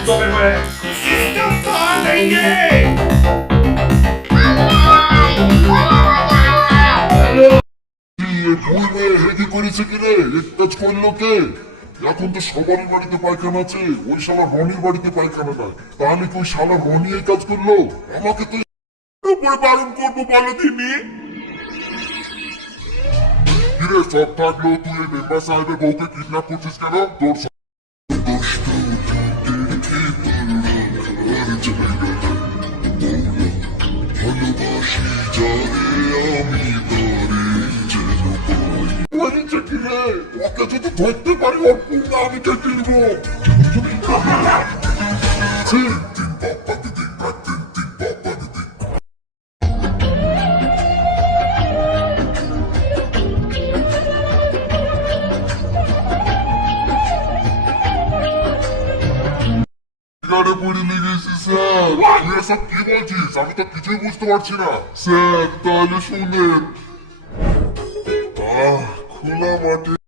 System कहाँ देंगे? ভুল মেয়ে হেগে করেছে কিরে? এক কাজ করলো কে? এখন তো সবারই বাড়িতে পায়খানা আছে, ওই শালা রনির বাড়িতে পায়খানা নাই, তাহলে কি ওই শালা রনি এই কাজ করলো? আমাকে তো উপরে বারণ করবো বলো দিনি। কিরে সব থাকলো, তুই এই মেম্বার সাহেবের বউকে কিডন্যাপ করছিস কেন? তোর ওকে যদি ধরতে পারি ওর পুরো আমি কেটে নিবো। গাড়ি পড়ে লেগেছি স্যার। তুই এসব কি বলছিস? আমি তো কিছুই বুঝতে পারছি না স্যার। তাহলে শুনেন, খোলা মাঠে